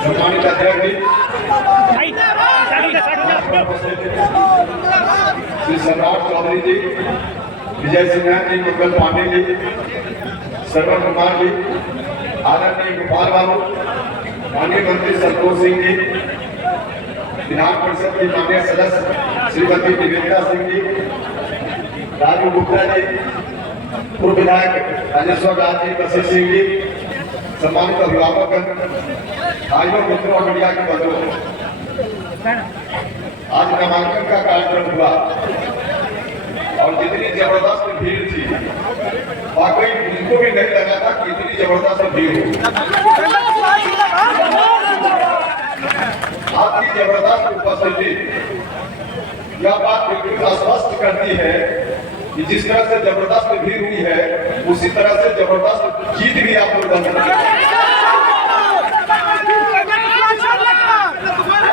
सम्मानित अध्यक्ष जी श्री सम्राट चौधरी जी, विजय सिन्हा जी, मंगल पांडे जी, श्रवण कुमार जी, आदरणीय गोपाल बाबू, माननीय मंत्री संतोष सिंह जी, विधान परिषद की माननीय सदस्य श्रीमती निवेदिता सिंह जी, राजू गुप्ता जी, पूर्व विधायक राजेश्वर राज जी, प्रसिद्ध सिंह जी, सम्मानित अभिभावक, भाइयों मित्रों और मीडिया के बंधुओं, आज नामांकन का कार्यक्रम हुआ और जितनी जबरदस्त भीड़ थी, वाकई मुझको भी नहीं लगा था कि इतनी जबरदस्त भीड़ हो। आपकी जबरदस्त उपस्थिति यह बात बिल्कुल स्पष्ट करती है कि जिस तरह से जबरदस्त भीड़ हुई है, उसी तरह से जबरदस्त जीत भी आप लोग बन सकते हैं।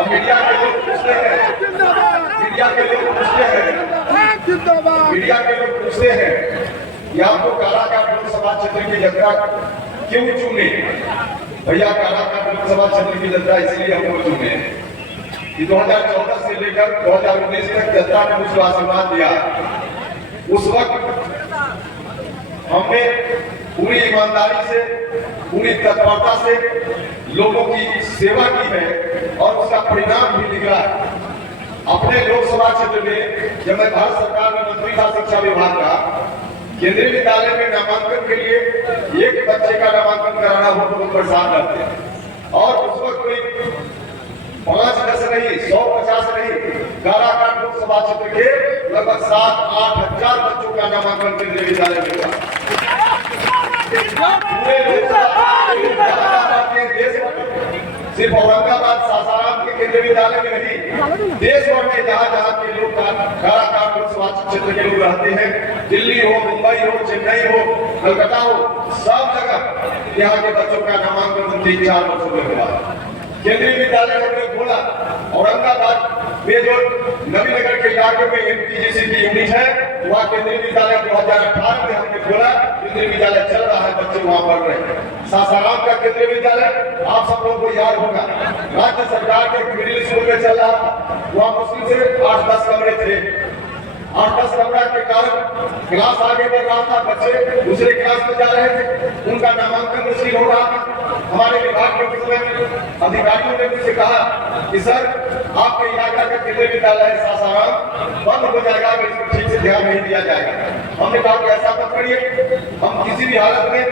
मीडिया के लोग पूछते हैं कि आपको काराकाट लोकसभा क्षेत्र की यात्रा क्यों चुने? भैया, काराकाट लोकसभा क्षेत्र की यात्रा इसलिए हमको चुने कि 2014 से लेकर 2019 तक जनता ने मुझको आशीर्वाद दिया। उस वक्त हमने पूरी ईमानदारी से, पूरी तत्परता से लोगों की सेवा की है और उसका परिणाम भी निकला है। अपने लोकसभा क्षेत्र में जब मैं भारत सरकार में मंत्री था शिक्षा विभाग का, केंद्रीय विद्यालय में नामांकन के लिए एक बच्चे का नामांकन कराना हो तो परेशान रहते हैं और उस वक्त कोई 5-10 नहीं, 100-50 नहीं, काराकाट लोकसभा क्षेत्र के लगभग 7-8 हजार बच्चों का नामांकन केंद्रीय विद्यालय में हुआ। सिर्फ औरंगाबाद सासाराम के केंद्रीय विद्यालय में नहीं, देश भर में जहाँ जहाँ के लोग काराकाट लोकसभा क्षेत्र के लोग रहते हैं, दिल्ली हो, मुंबई हो, चेन्नई हो, कलकत्ता हो, सब जगह यहाँ के बच्चों का नामांकन 3-4 वर्षों में हुआ। केंद्रीय विद्यालय हमने खोला औरंगाबाद में, जो नवीनगर के इलाके में एमपीजीसी की यूनिट है, वहाँ केंद्रीय विद्यालय 2018 में हमने खोला। केंद्रीय विद्यालय चल रहा है, बच्चे वहाँ पढ़ रहे हैं। सासाराम का केंद्रीय विद्यालय आप सब लोगों को याद होगा, राज्य सरकार के मिडिल स्कूल में चल रहा था। वहाँ मुश्किल से 8-10 कमरे थे। 8-10 कमरा के कारण क्लास आगे बढ़ रहा था, बच्चे दूसरे क्लास में जा रहे थे, उनका नामांकन मुश्किल हो रहा था। हमारे विभाग के अधिकारियों ने मुझसे कहा कि सर, आपके इलाका का केंद्रीय विद्यालय सासाराम बंद हो जाएगा अगर इसको ठीक से ध्यान नहीं दिया जाएगा। हमने कहा कि ऐसा मत करिए, हम किसी भी हालत में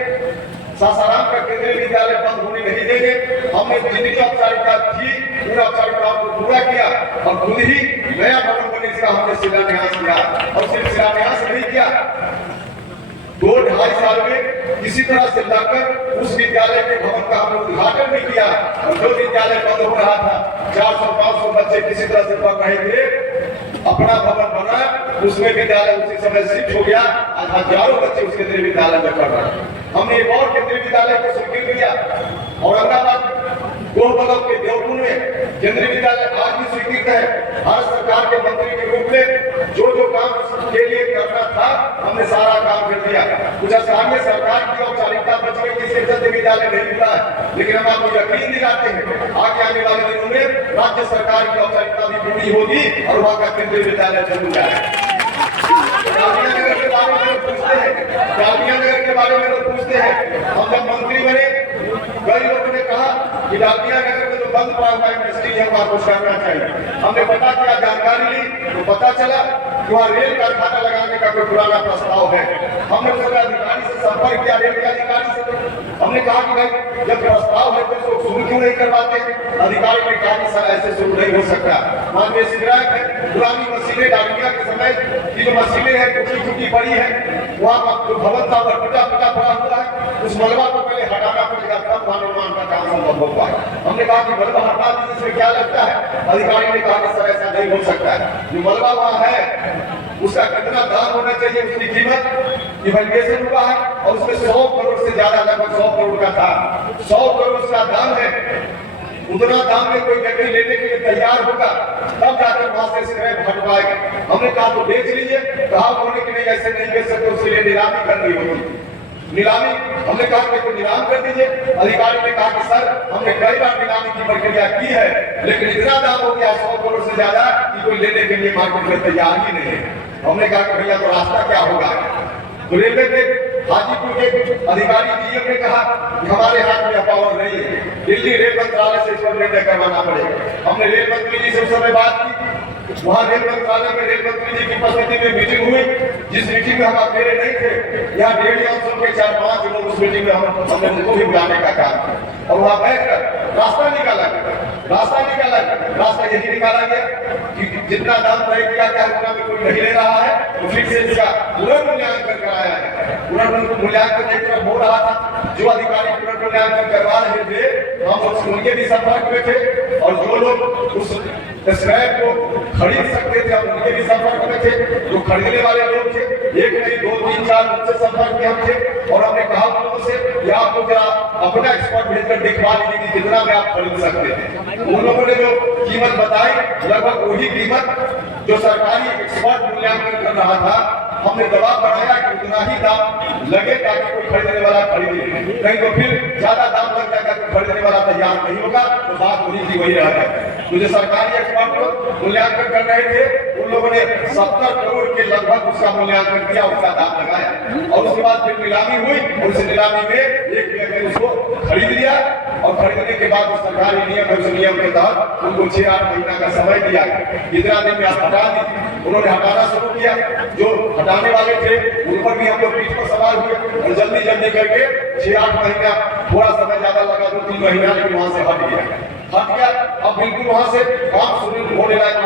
सासाराम का केंद्रीय विद्यालय बंद होने नहीं देंगे। हमने जितनी औपचारिकता थी उन औपचारिकताओं को पूरा किया और खुद ही नया भवन बने इसका हमने शिलान्यास किया। और सिर्फ शिलान्यास नहीं किया, 2-2.5 साल में किसी तरह से लाकर उस विद्यालय के भवन का हमने उद्घाटन भी किया। और जो विद्यालय बंद हो रहा था, 400-500 बच्चे किसी तरह से पढ़ रहे थे, अपना भवन बना, उसमें विद्यालय उसी समय शिफ्ट हो गया। आज हजारों बच्चे उस केंद्रीय विद्यालय में पढ़ रहे हैं। हमने एक और केंद्रीय विद्यालय को स्वीकृत किया औरंगाबाद गोलबगल के देवपुर में केंद्रीय विद्यालय आज भी स्वीकृत है। भारत सरकार के मंत्री के रूप में जो जो काम के लिए करना था, हमने सारा काम कर दिया। कुछ स्थानीय सरकार की औपचारिकता बच गई, जिसके चलते विद्यालय नहीं हुआ है, लेकिन हम आपको यकीन दिलाते हैं आगे आने वाले दिनों में राज्य सरकार की औपचारिकता भी पूरी होगी और वहाँ का केंद्रीय विद्यालय जरूर जाएगा। नगर के बारे में पूछते हैं, नगर के बारे में लोग पूछते हैं। हम जब मंत्री बने, कई लोगों ने कहा कि डालमिया नगर में जो बंद पड़ा हुआ इंडस्ट्री है वहाँ कुछ करना चाहिए। हमने पता किया, जानकारी ली तो पता चला कि वहाँ रेल कारखाना लगाने का कोई पुराना प्रस्ताव है। हमने उस अधिकारी से संपर्क किया, रेल के अधिकारी से। हमने कहा कि भाई जब प्रस्ताव है तो इसको शुरू क्यों नहीं करवाते? अधिकारी ने कहा कि सर ऐसे शुरू नहीं हो सकता। माननीय सिगरेट है, पुरानी मशीनें डालमिया के समय की जो मशीनें हैं टूटी पड़ी है, वहाँ जो भवन था टूटा पड़ा हुआ है, उस मलबा को पहले हटाना पड़ेगा, तब वहाँ निर्माण का काम संभव हो पाए। हमने कहा कि मलबा हटा दीजिए, इसमें क्या लगता है? अधिकारी ने कहा कि सर ऐसा नहीं हो सकता है। जो मलबा वहाँ है उसका कितना दाम होना चाहिए, उसकी कीमत इवैल्यूएशन हुआ है और उसमें 100 करोड़ से ज्यादा, लगभग 100 करोड़ का था। 100 करोड़ उसका दाम है। उतना दाम में कोई व्यक्ति लेने के लिए तैयार होगा तब जाकर वहां से स्क्रैप हट पाएगा। हमने कहा तो बेच लीजिए, कहा उन्होंने कि नहीं ऐसे नहीं बेच सकते, उसके लिए नीलामी करनी होगी। नीलामी हमने कहा कि नीलाम कर दीजिए। अधिकारी ने कहा कि सर हमने कई बार नीलामी की प्रक्रिया की है, लेकिन इतना दाम हो गया 100 करोड़ से ज्यादा कि कोई लेने के लिए मार्केट में तैयार ही नहीं है। हमने कहा कि भैया तो रास्ता क्या होगा। तो रेलवे के हाजीपुर के अधिकारी डीएम ने कहा कि हमारे हाथ में पावर नहीं है, दिल्ली रेल मंत्रालय से इस पर निर्णय करवाना पड़ेगा। हमने रेल मंत्री जी से उस समय बात की, वहाँ रेल मंत्रालय में रेल मंत्री जी की उपस्थिति में मीटिंग हुई, जिस मीटिंग में हम अकेले नहीं थे। यहाँ डेढ़ सौ के 4-5 लोग उस मीटिंग में हमने उनको भी बुलाने का काम किया और वहाँ बैठकर रास्ता निकाला रास्ता यही निकाला गया कि जितना दाम तय किया गया उतना में कोई नहीं ले रहा है, तो फिर से इसका पुनर्मूल्यांकन कराया है। पुनर्मूल्यांकन एक तरफ हो रहा था, जो अधिकारी पुनर्मूल्यांकन करवा रहे थे हम उनके भी संपर्क में थे, और जो लोग उस स्क्रैप को खरीद सकते थे हम उनके भी संपर्क में थे। जो खरीदने वाले लोग थे, एक नहीं 2, 3, 4 उनसे संपर्क में हम थे, और हमने कहा उन लोगों से कि आप लोग जरा अपना एक्सपर्ट भेजकर दिखवा लीजिए कि कितना में आप खरीद सकते हैं। उन लोगों ने जो कीमत बताई लगभग वही कीमत जो सरकारी एक्सपर्ट मूल्यांकन कर रहा था, हमने दबाव बढ़ाया कि उतना ही दाम लगे ताकि कोई खरीदने वाला खरीदे, नहीं तो फिर ज्यादा दाम लग जाएगा तो खरीदने वाला तैयार नहीं होगा, तो बात वही की वही रह जाएगी। तो जो सरकारी एक्सपर्ट मूल्यांकन कर रहे थे उन लोगों ने 70 करोड़ के लगभग उसका मूल्यांकन किया, उसका दाम लगाया, और उसके बाद फिर नीलामी हुई और उस नीलामी में एक व्यक्ति उसको खरीद लिया, और खरीदने के बाद उस सरकारी नियम के तहत उनको 6-8 महीना का समय दिया कितना दिन में आप हटा दीजिए। उन्होंने हटाना शुरू किया, जो हटाने वाले थे उन पर भी हम लोग पीठ पर सवार हुए और जल्दी करके 6-8 महीना, थोड़ा समय ज्यादा लगा 2-3 महीना, लेकिन वहां से हट गया। अब बिल्कुल वहां से काम शुरू होने लायक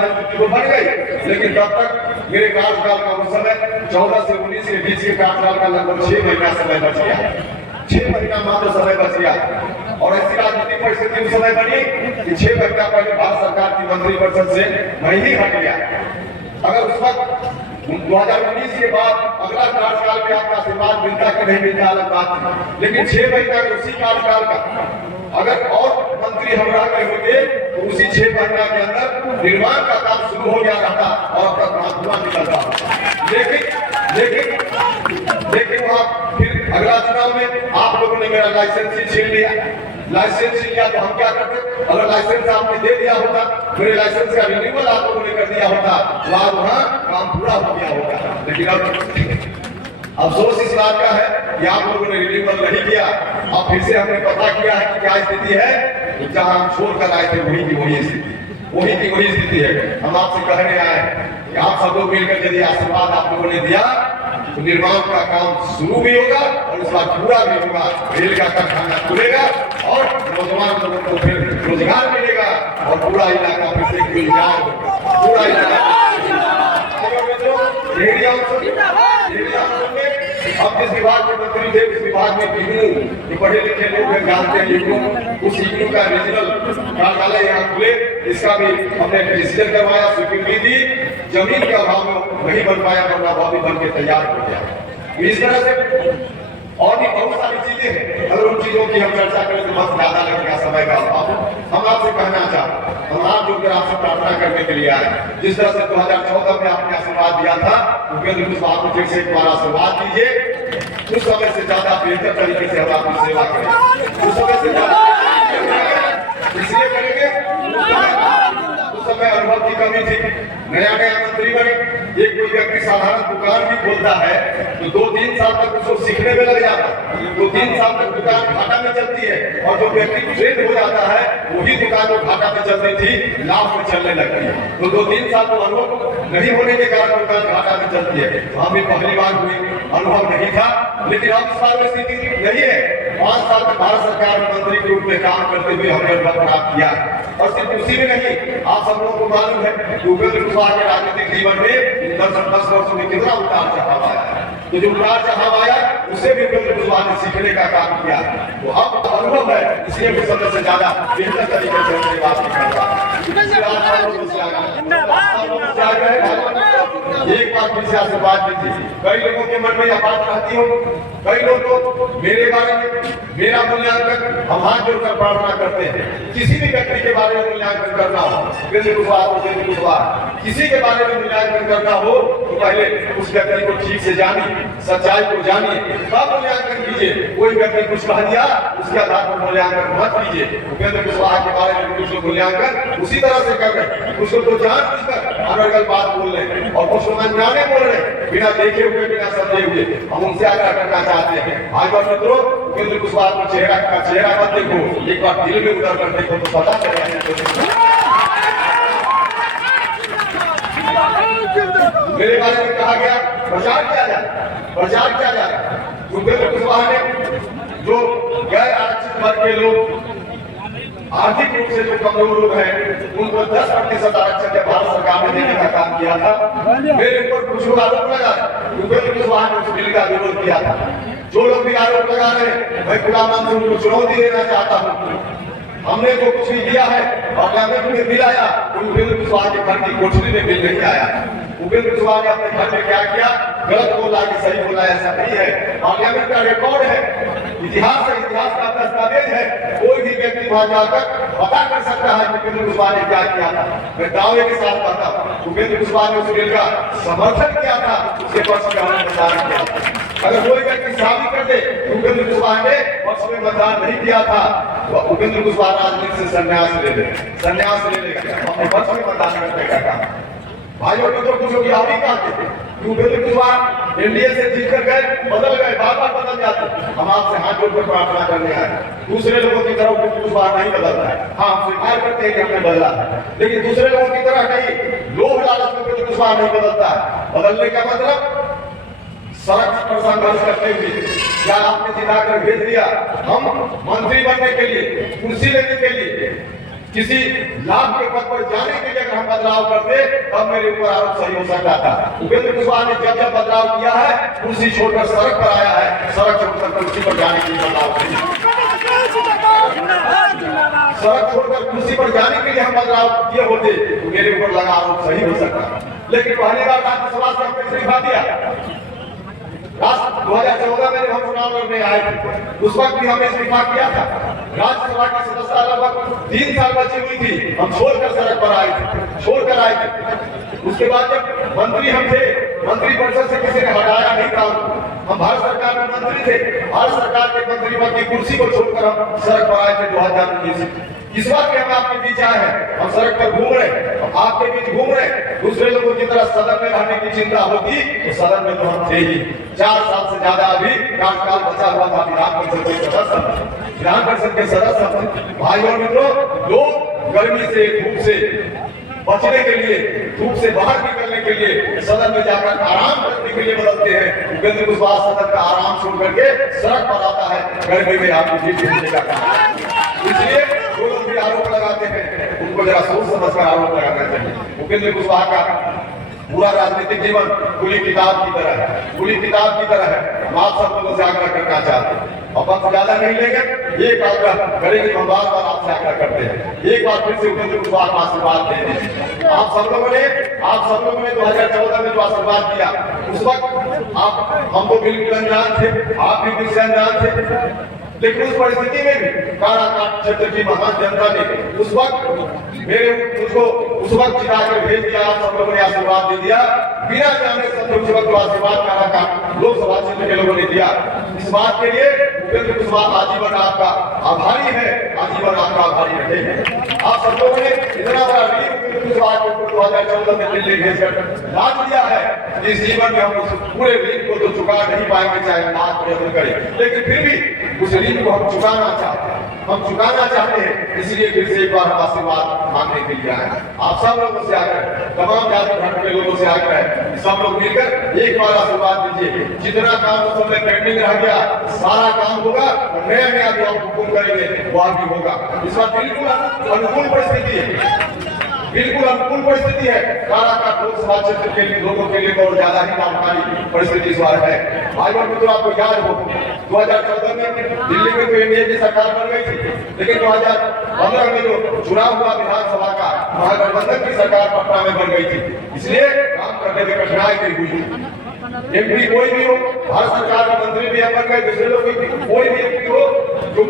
बन गई, लेकिन तब तक मेरे कार्यकाल का उस समय 14 से 19 के बीच के कार्यकाल का लगभग 6 महीना समय बच गया। 6 महीना मात्र समय बच गया, और ऐसी राजनीतिक परिस्थिति उस समय बनी कि 6 महीना पहले भारत सरकार की मंत्रिपरिषद से मैं ही हट गया। अगर उस वक्त 2019 के बाद अगला कार्यकाल में आपका आशीर्वाद मिलता कि नहीं मिलता अलग बात थी, लेकिन 6 महीना के उसी कार्यकाल का अगर और मंत्री हम रह गए होते तो उसी 6 महीना के अंदर निर्माण का काम शुरू हो गया रहता और अब तक धुआं निकलता। लेकिन वहां फिर अगला चुनाव में आप लोगों ने मेरा लाइसेंस ही छीन लिया। तो हम क्या करते, अगर लाइसेंस आपने दे दिया होता, मेरे लाइसेंस का रिन्यूअल आप लोगों ने कर दिया होता, तो आज वहाँ काम पूरा हो गया होता। लेकिन अब अफसोस इस बात का है कि आप लोगों ने रिन्यूअल नहीं किया। अब फिर से हमने पता किया है कि क्या स्थिति है, तो जहाँ हम छोड़ कर आए थे वही की वही स्थिति है। हम आपसे कहने आए कि आप सब लोग मिलकर यदि आशीर्वाद आप लोगों ने दिया तो निर्माण का काम शुरू भी होगा और इस बार पूरा भी होगा। रेल का कारखाना खुलेगा और नौजवान लोगों को फिर रोजगार मिलेगा और पूरा इलाका फिर से गुलजार होगा। पूरा इलाका अब जिस विभाग के मंत्री थे उस विभाग में इग्नू, पढ़े लिखे लोग जानते हैं इग्नू, उस इग्नू का रीजनल कार्यालय यहाँ खुले, इसका भी हमने डिसीजन करवाया, स्वीकृति दी। जमीन के अभाव में नहीं बन पाया, वरना वो भी बन के तैयार हो गया। इस तरह से और भी बहुत सारी चीजें हैं, अगर उन चीजों की हम चर्चा करें तो बहुत ज्यादा लगेगा, समय का अभाव। हम आपसे कहना चाहते, हम आप जो आपसे प्रार्थना करने के लिए आए, जिस तरह से 2014 में आपने आशीर्वाद दिया था, उपेंद्र कुशवाहा को फिर से एक बार आशीर्वाद दीजिए। उस समय से ज्यादा बेहतर तरीके से हम आपकी सेवा करें, उस समय से ज्यादा इसलिए करेंगे उस समय अनुभव की कमी थी, नया मंत्री बने, एक कोई व्यक्ति साधारण दुकान भी खोलता है तो 2-3 साल तक उसको सीखने में लग जाता है, 2-3 साल तक दुकान घाटा में चलती है, और जो व्यक्ति ट्रेंड हो जाता है वही दुकान जो घाटा में चल रही थी लाभ में चलने लगती है। तो 2-3 साल तो अनुभव नहीं होने के कारण दुकान घाटा में चलती है। वहां भी पहली बार हुई, अनुभव नहीं था, लेकिन अब इस बार स्थिति नहीं है। 5 साल तक भारत सरकार में मंत्री के रूप में काम करते हुए हमने अनुभव प्राप्त किया, और सिर्फ उसी में नहीं, आप सब लोगों को मालूम है कि उपेंद्र कुशवाहा के राजनीतिक जीवन में 10 वर्षों में कितना उतार चढ़ाव आया। तो जो उतार चढ़ाव आया उससे भी उपेंद्र कुशवाहा ने सीखने का काम किया। तो अब अनुभव है, इसलिए भी समय से ज्यादा बेहतर तरीके से उनकी बात करता है। एक बार फिर से आशीर्वाद दी थी, कई लोगों के मन में यह बात रहती हो, कई लोग तो मेरे बारे में मेरा मूल्यांकन हम हाथ जोड़कर प्रार्थना करते हैं। किसी भी व्यक्ति के बारे में मूल्यांकन करना हो, उपेंद्र कुशवाहा किसी के बारे में मूल्यांकन करना हो तो पहले उस व्यक्ति को ठीक से जानिए, सच्चाई को जानिए, तब मूल्यांकन कीजिए। कोई व्यक्ति कुछ कह दिया उसके आधार पर मूल्यांकन मत कीजिए। उपेंद्र कुशवाहा के बारे में कुछ लोग मूल्यांकन उसी तरह से कर रहे हैं, कुछ लोग तो जानबूझकर अनर्गल बात बोल रहे हैं और कुछ लोग अनजाने बोल रहे हैं, बिना देखे हुए बिना समझे हुए। हम उनसे आग्रह करना चाहते हैं, भाई और मित्रों, उपेंद्र कुशवाहा को चेहरा मत देखो, एक बार दिल में उतर कर देखो तो पता चलेगा। मेरे बारे में कहा गया प्रचार किया जा रहा है। उपेंद्र कुशवाहा ने जो गैर आरक्षित वर्ग के लोग, आर्थिक रूप से जो कमजोर लोग हैं, उनको 10% आरक्षण के भारत सरकार ने देने का काम किया था। मेरे ऊपर कुछ लोग आरोप लगा रहे, उपेंद्र कुशवाहा ने उस बिल का विरोध किया था। जो लोग भी आरोप लगा रहे हैं, मैं खुला मन से उनको चुनौती देना चाहता हूँ। हमने जो कुछ भी दिया है पार्लियामेंट में बिल आया, उपेंद्र कुशवाहा के घर की कोठरी में बिल नहीं आया। उपेंद्र कुशवाहा ने अपने घर में क्या किया, गलत बोला कि सही बोला, ऐसा नहीं है। पार्लियामेंट का रिकॉर्ड है, इतिहास का दस्तावेज है। कोई भी व्यक्ति वहां जाकर पता कर सकता है उपेंद्र कुशवाहा ने क्या किया था। मैं दावे के साथ कहता हूं, उपेंद्र कुशवाहा ने उस बिल का समर्थन किया था, उसके पक्ष में हमने मतदान किया। अगर कोई व्यक्ति साबित कर दे उपेंद्र कुशवाहा ने पक्ष में मतदान नहीं किया था, तो उपेंद्र कुशवाहा राजनीति से संन्यास ले ले, अपने पक्ष में मतदान करने का काम। भाइयों मित्रों, कुछ लोग यह भी कहते थे कि उपेंद्र कुशवाहा एनडीए से जीत कर गए, बदल गए, बार-बार बदल जाते। हम आपसे हाथ जोड़कर प्रार्थना करने आए, दूसरे लोगों की तरह उपेंद्र कुशवाहा नहीं बदलता है। हाँ, हम स्वीकार करते हैं कि हमने बदला है, लेकिन दूसरे लोगों की तरह नहीं। लोभ लालच में उपेंद्र कुशवाहा नहीं बदलता है। बदलने का मतलब सड़क पर संघर्ष करते हुए, क्या आपने जिताकर भेज दिया, हम मंत्री बनने के लिए, कुर्सी लेने के लिए, किसी लाभ के पद पर जाने के लिए अगर हम बदलाव करते, तब मेरे ऊपर आरोप सही हो सकता था। उपेंद्र कुशवाहा ने जब जब बदलाव किया है, कुर्सी छोड़कर सड़क पर आया है, सड़क छोड़कर कुर्सी पर जाने के लिए बदलाव किया। सड़क छोड़कर कुर्सी पर जाने के लिए हम बदलाव किए होते, तो मेरे ऊपर लगा आरोप सही हो सकता। लेकिन पहली बार राज्यसभा से हमने इस्तीफा दिया। 2014 में जब हम चुनाव लड़ने आए थे, उस वक्त भी हमने इस्तीफा किया था। राज्यसभा की सदस्यता लगभग 3 साल बची हुई थी, हम छोड़कर सड़क पर आए थे। उसके बाद जब मंत्री हम थे, मंत्री परिषद से किसी ने हटाया नहीं था। हम भारत सरकार में मंत्री थे, भारत सरकार के मंत्री पद की कुर्सी को छोड़कर हम सड़क पर आए थे 2019। इस बात के हम आपके बीच आए हैं, हम सड़क पर घूम रहे हैं, हम आपके बीच घूम रहे हैं। दूसरे लोगों की तरह सदन में रहने की चिंता होती तो सदन में तो हम थे ही। 4 साल से ज्यादा अभी कार्यकाल बचा हुआ था, विधान परिषद के सदस्य। भाई और मित्रों, लोग गर्मी से, धूप से बचने के लिए, धूप से बाहर निकलने के लिए सदन में जाकर आराम करने के लिए बदलते हैं। उपेंद्र कुशवाहा सदन का आराम छोड़ करके सड़क पर आता है, गर्मी में आपकी जीत जीतने का काम। इसलिए जो लोग भी आरोप लगाते हैं, उनको जरा सोच समझ कर आरोप लगाना चाहिए। उपेंद्र कुशवाहा का पूरा राजनीतिक जीवन खुली किताब की तरह है, खुली किताब की तरह है। हम आप सब लोगों से आग्रह करना चाहते हैं, और वक्त ज्यादा नहीं लेंगे, एक आग्रह करेंगे, हम बार-बार आपसे आग्रह करते हैं, एक बार फिर से उपेंद्र कुशवाहा को आशीर्वाद दे दीजिए। आप सब लोगों ने 2014 में जो आशीर्वाद दिया, उस वक्त हम तो बिल्कुल अनजान थे, आप भी बिल्कुल अनजान थे। लेकिन उस परिस्थिति में भी काराकाट क्षेत्र की महान जनता ने उस वक्त जिताकर भेज दिया। आप सब लोगों ने आशीर्वाद दे दिया, बिना जाने सब उस वक्त आशीर्वाद काराकाट लोकसभा क्षेत्र के लोगों ने दिया। इस बात के लिए उपेंद्र कुशवाहा आजीवन आपका आभारी है, आजीवन आपका आभारी रहे। आप सब लोगों ने इतना बड़ा वीर उपेंद्र कुशवाहा को 2014 में दिल्ली भेजकर राज दिया है। इस जीवन में हम उस पूरे वीर को तो चुका नहीं पाएंगे, चाहे लाख प्रयत्न करें, लेकिन फिर भी उस ऋण को हम चुकाना चाहते हैं। इसलिए फिर से एक बार हम आशीर्वाद मांगने के लिए आए। आप सब लोगों से आग्रह, तमाम जाति धर्म के लोगों से आग्रह है, सब लोग मिलकर एक बार आशीर्वाद दीजिए। जितना काम उस समय पेंडिंग रह गया, सारा काम होगा और नया भी आप हुकुम करेंगे, वह भी होगा। इस बार बिल्कुल अनुकूल परिस्थिति है, बिल्कुल अनुकूल परिस्थिति है। काराकाट लोकसभा क्षेत्र के लोगों के लिए बहुत ज्यादा ही लाभकारी परिस्थिति इस बार है। भाई और मित्रों, आपको याद हो 2014 में दिल्ली में तो एनडीए की सरकार बन गई थी, लेकिन 2015 में जो चुनाव हुआ विधानसभा का, महागठबंधन की सरकार पटना में बन गई थी। इसलिए काम करने में कठिनाई भी हुई। एमपी कोई भी हो, भारत सरकार के मंत्री भी बन गए, दूसरे लोग कोई भी एमपी हो, जो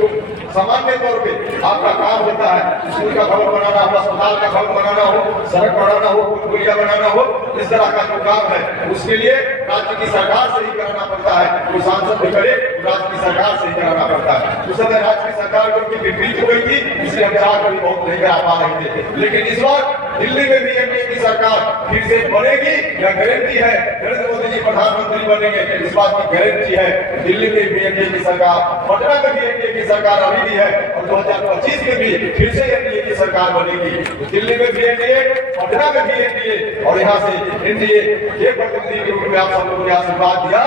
सामान्य तौर पे आपका काम होता है स्कूल का भवन बनाना हो, अस्पताल का भवन बनाना हो, सड़क बनाना हो, पुलिया बनाना हो, इस तरह का जो काम है उसके लिए राज्य की सरकार से ही कराना पड़ता है। वो सांसद भी करे, राज्य की सरकार से ही कराना पड़ता है। उस समय राज्य की सरकार जो कि विपरीत हो गई थी, इसलिए हम चाह कभी बहुत नहीं करा पा रहे थे। लेकिन इस बार दिल्ली में भी एनडीए की सरकार फिर से बनेगी, यह गारंटी है। नरेंद्र मोदी जी प्रधानमंत्री बनेंगे, इस बात की गारंटी है। दिल्ली में भी एनडीए की सरकार, पटना में भी एनडीए की सरकार अभी भी है, और 2025 में भी फिर से एनडीए की सरकार बनेगी। दिल्ली में भी एनडीए, पटना में भी एनडीए, और यहाँ से एनडीए के प्रतिनिधि के रूप में आप सब लोगों ने आशीर्वाद दिया।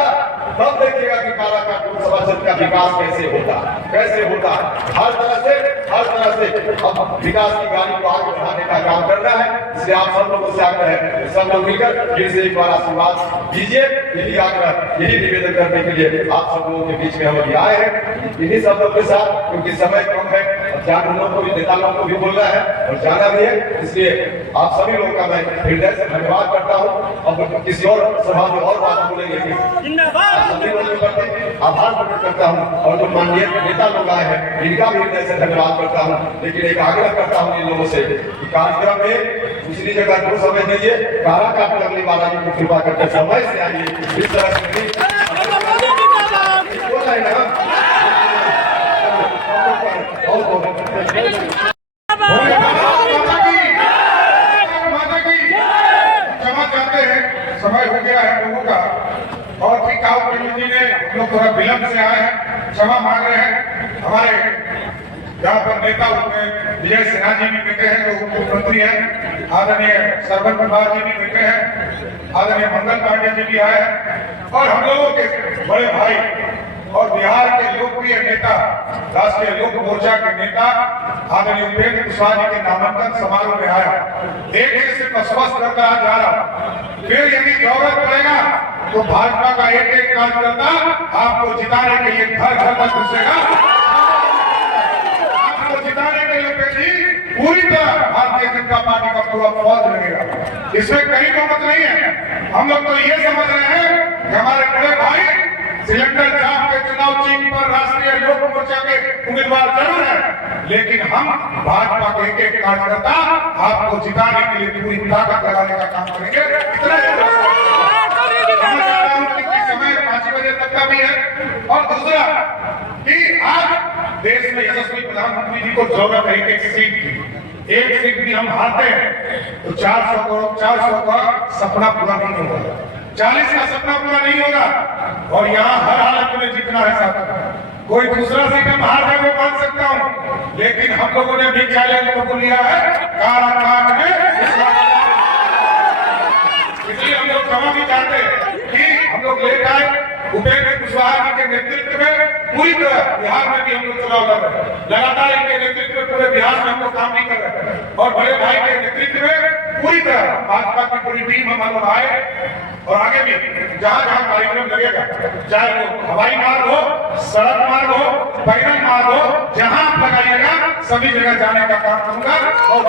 तब देखिएगा कि काराकाट लोकसभा क्षेत्र का विकास कैसे होता, कैसे होता। हर तरह से अब विकास की गाड़ी को आगे बढ़ाने का काम करना है। इसलिए आप सब लोगों से आग्रह है, सब लोग मिलकर फिर से एक बार आशीर्वाद दीजिए। यही आग्रह, यही निवेदन करने के लिए आप सब लोगों के बीच में हम अभी आए हैं, इन्हीं सब लोगों के साथ, क्योंकि समय कम है और चार लोगों को भी, नेता लोगों को भी बोलना है और जाना भी है। इसलिए आप सभी लोगों का मैं हृदय से धन्यवाद करता हूँ। और किसी और सभा में और बात बोलेंगे, सभी लोगों के प्रति आभार प्रकट करता हूँ। और जो माननीय नेता लोग आए हैं, इनका भी हृदय से धन्यवाद करता हूँ। लेकिन एक आग्रह करता हूँ इन लोगों से कि कार्यक्रम में दूसरी जगह को समय दीजिए, काराकाट लगने वाला जी को कृपा करके समय से आइए। इस तरह से क्षमा चाहते हैं, समय हो गया है लोगों का। और टिकाऊ पंडित जी ने हम लोग थोड़ा विलंब से आए हैं, क्षमा मांग रहे हैं। हमारे यहाँ पर नेता उसमें विजय सिन्हा जी भी बैठे हैं, जो उप मुख्यमंत्री हैं। आदरणीय सरवन कुमार जी भी बैठे हैं, आदरणीय मंगल पांडे जी भी आए हैं, और हम लोगों के बड़े भाई और बिहार के लोकप्रिय नेता, राष्ट्रीय लोक मोर्चा के नेता आदरणीय उपेंद्र कुशवाहा जी के नामांकन समारोह में आया। एक सिर्फ आश्वस्त करता जा रहा, फिर यदि जरूरत पड़ेगा तो भाजपा का एक कार्यकर्ता आपको जिताने के लिए घर घर तक घुसेगा। आपको जिताने के लिए पूरी तरह भारतीय जनता पार्टी का पूरा फौज लगेगा। इसमें कहीं कोमत नहीं है। हम लोग तो ये समझ रहे हैं कि हमारे बड़े भाई सिलेंडर जाम के चुनाव चिन्ह पर राष्ट्रीय लोक मोर्चा के उम्मीदवार जरूर है, लेकिन हम भाजपा के एक कार्यकर्ता आपको जिताने के लिए पूरी ताकत लगाने का काम करेंगे। समय 5 बजे तक का भी है। और दूसरा कि आज देश में यशस्वी प्रधानमंत्री जी को जरूरत है एक सीट की। एक सीट भी हम हारते हैं तो 400 का सपना पूरा नहीं होगा, 40 का सपना पूरा नहीं होगा। और यहाँ हर हालत में जीतना है साथ। कोई दूसरा सीट हम हार गए वो मान सकता हूँ, लेकिन हम लोगों ने भी चैलेंज को लिया है काराकाट में। इसलिए हम लोग क्षमा भी चाहते हैं कि हम लोग लेट आए। उपेंद्र कुशवाहा जी के नेतृत्व में पूरी तरह बिहार में भी हम लोग चुनाव लड़ रहे हैं। लगातार इनके नेतृत्व में पूरे बिहार में हम लोग काम नहीं कर रहे हैं। और बड़े भाई के नेतृत्व में पूरी तरह भाजपा की पूरी टीम हम लोग आए। और आगे भी जहां जहां कार्यक्रम लगेगा, चाहे वो हवाई मार्ग हो, सड़क मार्ग हो, पैदल मार्ग हो, जहां आप लगाइएगा सभी जगह जाने का काम करूंगा। और